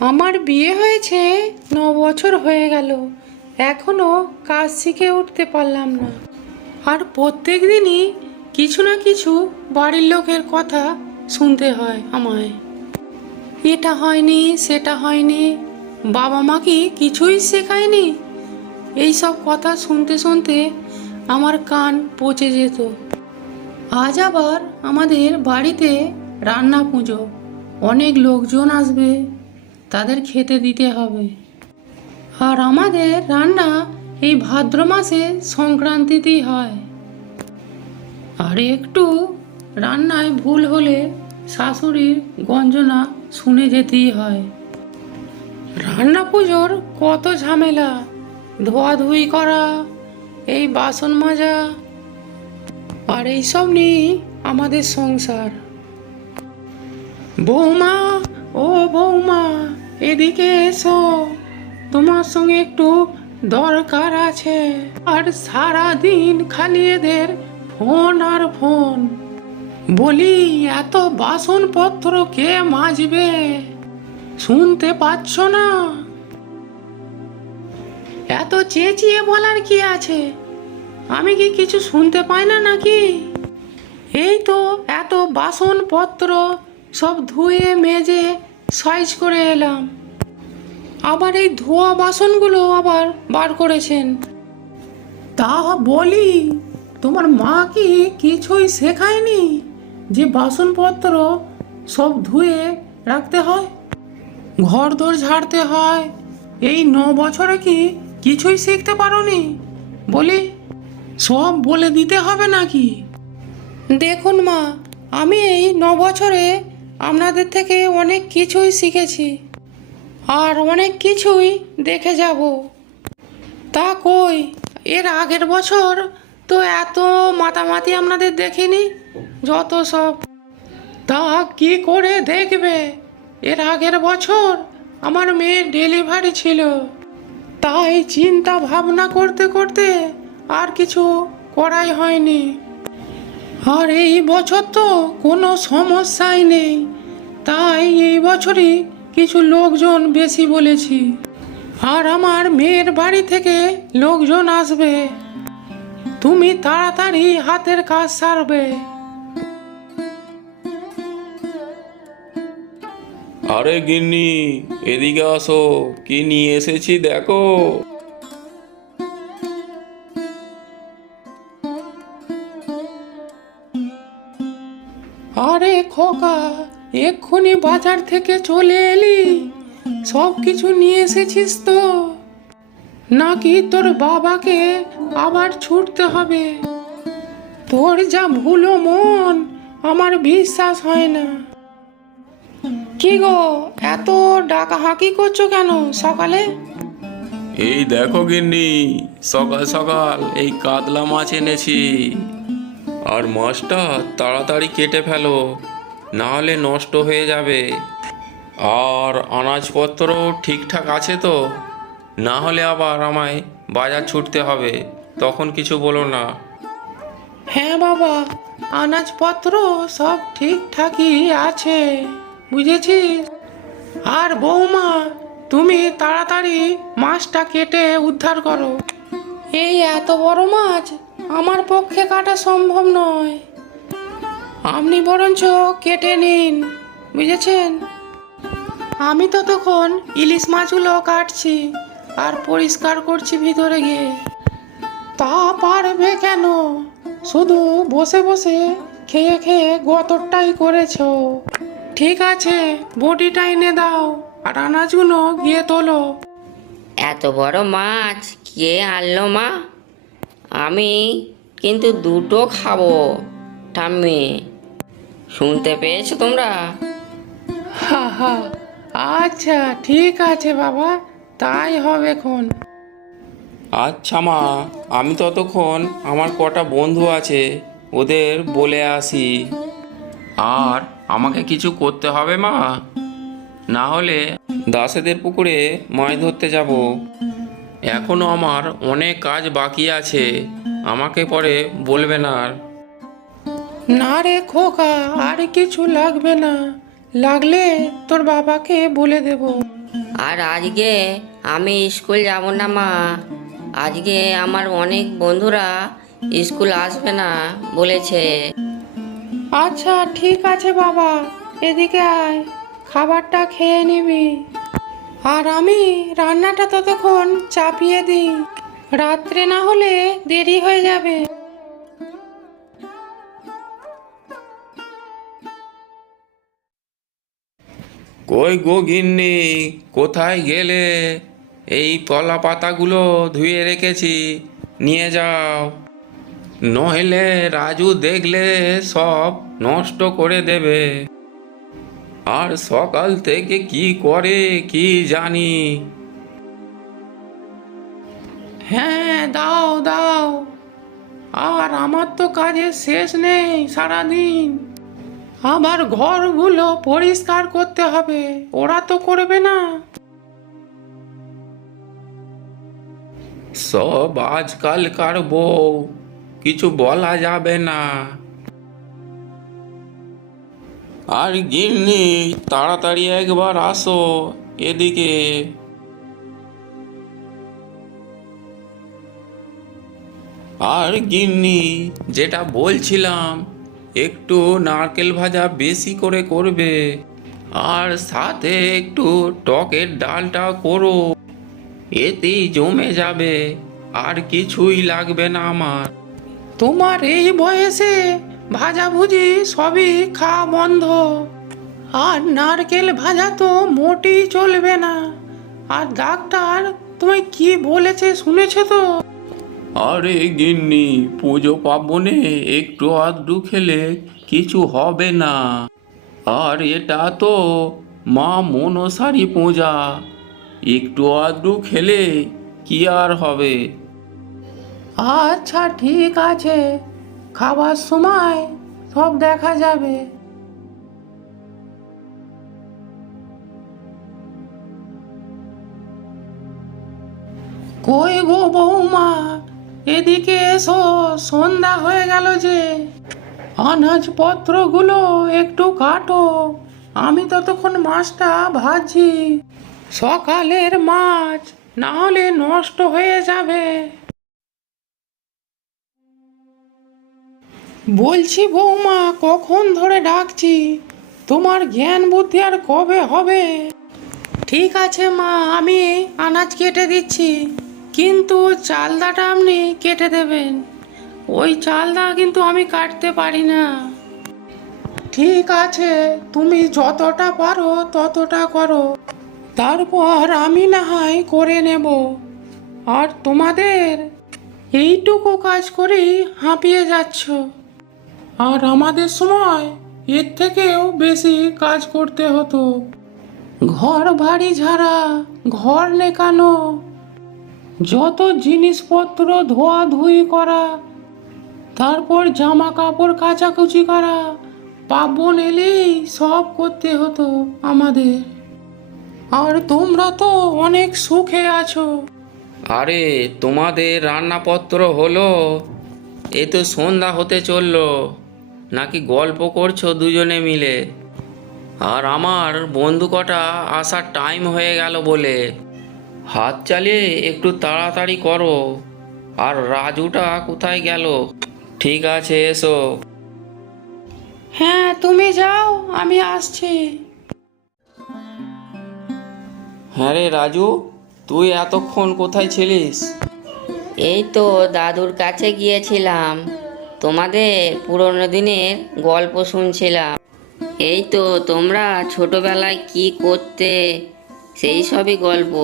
আমার বিয়ে হয়েছে ন বছর হয়ে গেল। এখনও কাজ শিখে উঠতে পারলাম না। আর প্রত্যেক দিনই কিছু না কিছু বাড়ির লোকের কথা শুনতে হয় আমায়। এটা হয়নি, সেটা হয়নি, বাবা মা কি কিছুই শেখায়নি? এই সব কথা শুনতে শুনতে আমার কান পচে যেত। আজ আবার আমাদের বাড়িতে রান্না পুজো। অনেক লোকজন আসবে। তাদের খেতে দিতে হবে। আর আমাদের রান্না এই ভাদ্র মাসে সংক্রান্তিতেই হয়। আর একটু রান্নায় ভুল হলে শাশুড়ির গঞ্জনা শুনে যেতেই হয়। রান্না পুজোর কত ঝামেলা, ধোয়াধুয়ি করা, এই বাসন মাজা, আর এইসব নিয়েই আমাদের সংসার। বৌমা, ও বৌমা এদিকে এসো, তোমার সঙ্গে একটু দরকার আছে। আর সারা দিন খালি এদের ফোন আর ফোন। বলি, এত বাসনপত্র কে মাজবে? শুনতে পাচ্ছ না? এত চেঁচিয়ে বলার কি আছে? আমি কি কিছু শুনতে পাই না নাকি? এই তো এত বাসনপত্র সব ধুয়ে মেজে সাইজ করে এলাম। আবার এই ধোয়া বাসনগুলো আবার বার করেছেন। তা বলি তোমার মা কি কিছুই শেখায়নি যে বাসনপত্র সব ধুয়ে রাখতে হয়? ঘর দোর ঝাড়তে হয়? এই ন বছরে কি কিছুই শিখতে পারোনি? বলি সব বলে দিতে হবে নাকি? দেখুন মা আমি এই ন বছরে আপনাদের থেকে অনেক কিছুই শিখেছি আর অনেক কিছুই দেখে যাব। তা কই, এর আগের বছর তো এত মাতামাতি আপনাদের দেখিনি? যত সব। তা কি করে দেখবে? এর আগের বছর আমার মেয়ের ডেলিভারি ছিল। তাই চিন্তা ভাবনা করতে করতে আর কিছু করাই হয়নি। আর এই বছর তো কোনো সমস্যাই নেই। তাই এই বছরই কিছু লোকজন বেশি বলেছি। আর আমার মেয়ের বাড়ি থেকে লোকজন আসবে। তুমি তাড়াতাড়ি হাতের কাজ সারবে। আরে গিন্নি, এদিকে আসো। কি নিয়ে এসেছি দেখো। আরে খোকা, এক্ষুনি বাজার থেকে চলে এলি। সব কিছু নিয়ে এসেছিস তো। নাকি তোর বাবাকে আবার ছুটতে হবে? তোর যা ভুলো মন, আমার বিশ্বাস হয় না। কি গো, এত ডাকা হাঁকি করছ কেন সকালে? এই দেখো গিন্নি, সকাল সকাল এই কাতলা মাছ এনেছি। আর মাছটা তাড়াতাড়ি কেটে ফেলো না হলে নষ্ট হয়ে যাবে। আর আনাজপত্র ঠিকঠাক আছে তো? না হলে আবার আমায় বাজার ছুটতে হবে তখন কিছু বলো না। হ্যাঁ বাবা আনাজপত্র সব ঠিকঠাকই আছে বুঝেছিস? আর বৌমা তুমি তাড়াতাড়ি মাছটা কেটে উদ্ধার করো। এই এত বড় মাছ? আমার পক্ষে কাটা সম্ভব নয়। আপনি বরঞ্চ কেটে নিন, বুঝেছেন? আমি তো তখন ইলিশ মাছগুলো কাটছি আর পরিষ্কার করছি ভিতরে গিয়ে। তা পারবে কেন? শুধু বসে বসে খেয়ে খেয়ে গতরটাই করেছ। ঠিক আছে বটিটা এনে দাও আর আনাজগুলো গিয়ে তোলো। এত বড় মাছ, কে আনলো মা? আমি কিন্তু দুটো খাব ঠাম্মি। শুনতে পেয়েছ তোমরা? হা হা আচ্ছা ঠিক আছে বাবা তাই হবে খন আচ্ছা মা আমি ততক্ষণ আমার কটা বন্ধু আছে ওদের বলে আসি। আর আমাকে কিছু করতে হবে মা? না হলে দাসেদের পুকুরে মাছ ধরতে যাব। এখনও আমার অনেক কাজ বাকি আছে। আমাকে পরে বলবে না আর। না রে খোকা আর কিছু লাগবে না। লাগলে তোর বাবাকে বলে দেব। আর আজকে আমি স্কুল যাব না মা। আজকে আমার অনেক বন্ধুরা স্কুল আসবে না বলেছে। আচ্ছা ঠিক আছে বাবা। এদিকে আয়। খাবারটা খেয়ে নিবি। আর আমি রান্নাটা ততক্ষণ চাপিয়ে দিই। রাত্রে না হলে দেরি হয়ে যাবে। কই গো গিন্নি, কোথায় গেলে? এই কলা পাতাগুলো ধুয়ে রেখেছি, নিয়ে যাও। নইলে রাজু দেখলে সব নষ্ট করে দেবে। আর সকাল থেকে কি করে কি জানি। হ্যাঁ দাও দাও। আর আমার তো কাজের শেষ নেই সারাদিন। আবার ঘরগুলো পরিষ্কার করতে হবে, ওরা তো করবে না। সব আজকালকার বউ, কিছু বলা যাবে না। আর গিন্নি, তাড়াতাড়ি একবার আসো এদিকে। আর গিন্নি, যেটা বলছিলাম, একটু নারকেল ভাজা বেশি করে করবে, আর সাথে একটু টকের ডালটা করো। এতেই জমে যাবে, আর কিছুই লাগবে না আমার। তোমার এই বয়সে ভাজাভুজি সবই খাওয়া বন্ধ। আর নারকেল ভাজা তো মোটেই চলবে না। আর ডাক্তার তোমায় কি বলেছে শুনেছো তো? আরে গিন্নি পুজো পার্বণে একটু আধটু খেলে কিছু হবে না। আর এটা তো মা মনসারি পূজা। একটু আধটু খেলে কি আর হবে? আচ্ছা ঠিক আছে। খাবার সময় সব দেখা যাবে। কই গো বৌমা, এদিকে এসো, সন্ধ্যা হয়ে গেল যে। আনাজপত্রগুলো একটু কাটো, আমি ততক্ষণ মাছটা ভাজি সকালের মাছ না হলে নষ্ট হয়ে যাবে। বলছি বৌমা, কখন ধরে ডাকছি? তোমার জ্ঞান বুদ্ধি আর কবে হবে? ঠিক আছে মা, আমি আনাজ কেটে দিচ্ছি, কিন্তু চালদাটা আপনি কেটে দেবেন। ওই চালদা কিন্তু আমি কাটতে পারি না। ঠিক আছে, তুমি যতটা পারো ততটা করো। তারপর আমি না হয় করে নেব। আর তোমাদের এইটুকু কাজ করেই হাঁপিয়ে যাচ্ছ। আর আমাদের সময় এর থেকেও বেশি কাজ করতে হতো। ঘর বাড়ি ঝাড়া, ঘর নেকানো যত জিনিসপত্র ধোয়াধুয়ি করা, তারপর জামা কাপড় কাচাকুচি করা, পাবন এলেই সব করতে হতো আমাদের। আর তোমরা তো অনেক সুখে আছো। আরে, তোমাদের রান্নাপত্র হলো, এ তো সন্ধ্যা হতে চলল। নাকি গল্প করছ দুজনে মিলে? আর আমার বন্ধু কটা আসার টাইম হয়ে গেল বলে। হাত চালিয়ে একটু তাড়াতাড়ি করো। আর রাজুটা কোথায় গেল? ঠিক আছে এসো। হ্যাঁ তুমি যাও আমি আসছি। হ্যাঁ রে রাজু তুই এতক্ষণ কোথায় ছিলিস? এই তো দাদুর কাছে গিয়েছিলাম। তোমাদের পুরনো দিনের গল্প শুনছিলাম। এই তো তোমরা ছোটবেলায় কি করতে, সেই সবই গল্প।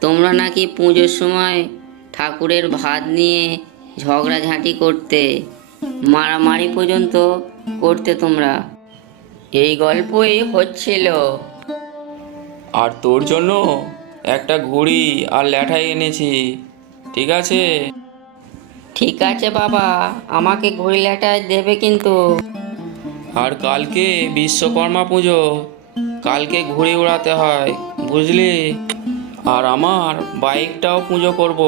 তোমরা নাকি পুজোর সময় ঠাকুরের ভাত নিয়ে ঝগড়াঝাঁটি করতে, মারামারি পর্যন্ত করতে তোমরা। এই গল্পই হচ্ছিল। আর তোর জন্য একটা ঘড়ি আর ল্যাঠাই এনেছি, ঠিক আছে? ঠিক আছে বাবা আমাকে ঘড়িলাটায় দেবে কিন্তু। আর কালকে বিশ্বকর্মা পুজো কালকে ঘুড়ি উড়াতে হয় বুঝলি? আর আমার বাইকটাও পুজো করব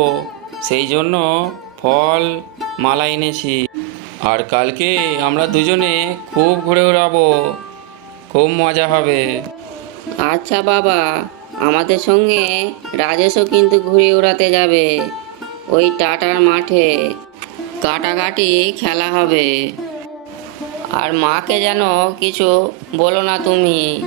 সেই জন্য ফল মালা এনেছি। আর কালকে আমরা দুজনে খুব ঘুরে উড়াবো খুব মজা হবে। আচ্ছা বাবা আমাদের সঙ্গে রাজেশও কিন্তু ঘুরে ওড়াতে যাবে। ওই টাটার মাঠে কাটাকাটি খেলা হবে। আর মাকে যেন কিছু বলো না তুমি।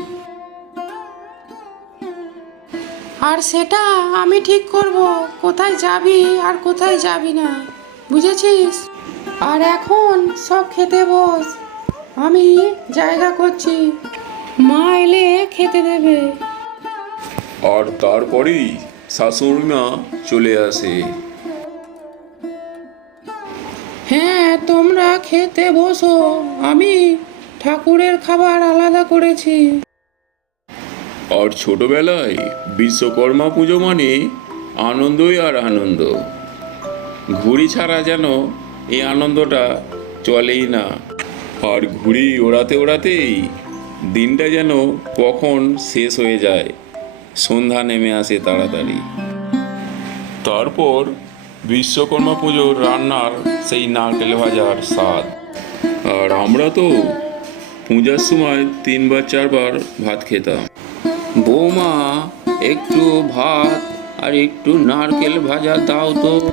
আর সেটা আমি ঠিক করব। কোথায় যাবি আর কোথায় যাবি না বুঝেছিস? আর এখন সব খেতে বস। আমি জায়গা করছি মা এলে খেতে দেবে। আর তারপরেই শাশুড়ি মা চলে আসে। হ্যাঁ তোমরা খেতে বসো। আমি ঠাকুরের খাবার আলাদা করেছি। আর ছোটবেলায় বিশ্বকর্মা পুজো মানে আনন্দই আর আনন্দ। ঘুড়ি ছাড়া যেন এই আনন্দটা চলেই না। আর ঘুড়ি ওড়াতে ওড়াতেই দিনটা যেন কখন শেষ হয়ে যায়, সন্ধ্যা নেমে আসে তাড়াতাড়ি। তারপর বিশ্বকর্মা পুজোর রান্নার সেই নারকেল ভাজার স্বাদ। আর আমরা তো পূজার সময় তিনবার, চারবার ভাত খেতাম। বৌমা, একটু ভাত আর একটু নারকেল ভাজা দাও তো।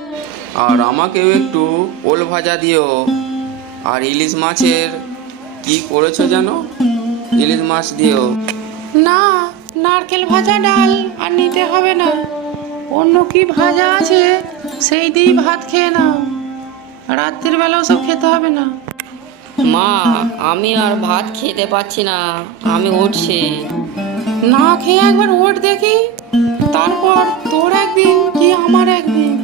আর আমাকেও একটু ওল ভাজা দিও। আর ইলিশ মাছের কি করেছ জানো? ইলিশ মাছ দিও। না, নারকেল ভাজা ডাল আর নিতে হবে না। অন্য কি ভাজা আছে? সেই দিয়েই ভাত খেয়ে নাও। রাত্রির বেলাও সব খেতে হবে না। মা আমি আর ভাত খেতে পাচ্ছি না। আমি উঠছি। না খেয়ে একবার ওট দেখি। তারপর তোর একদিন কি আমার একদিন।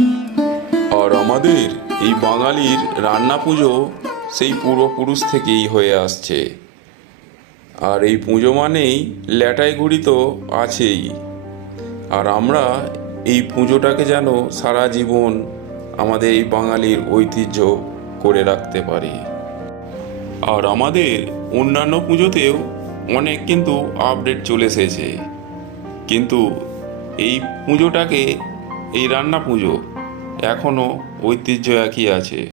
আর আমাদের এই বাঙালির রান্না পুজো সেই পূর্বপুরুষ থেকেই হয়ে আসছে। আর এই পুজো মানেই ল্যাটাই ঘুড়ি তো আছেই। আর আমরা এই পুজোটাকে যেন সারা জীবন আমাদের এই বাঙালির ঐতিহ্য করে রাখতে পারি। আর আমাদের অন্যান্য পুজোতেও অনেক কিন্তু আপডেট চলে এসেছে। কিন্তু এই পুজোটাকে, এই রান্না পুজো এখনও ঐতিহ্য একই আছে।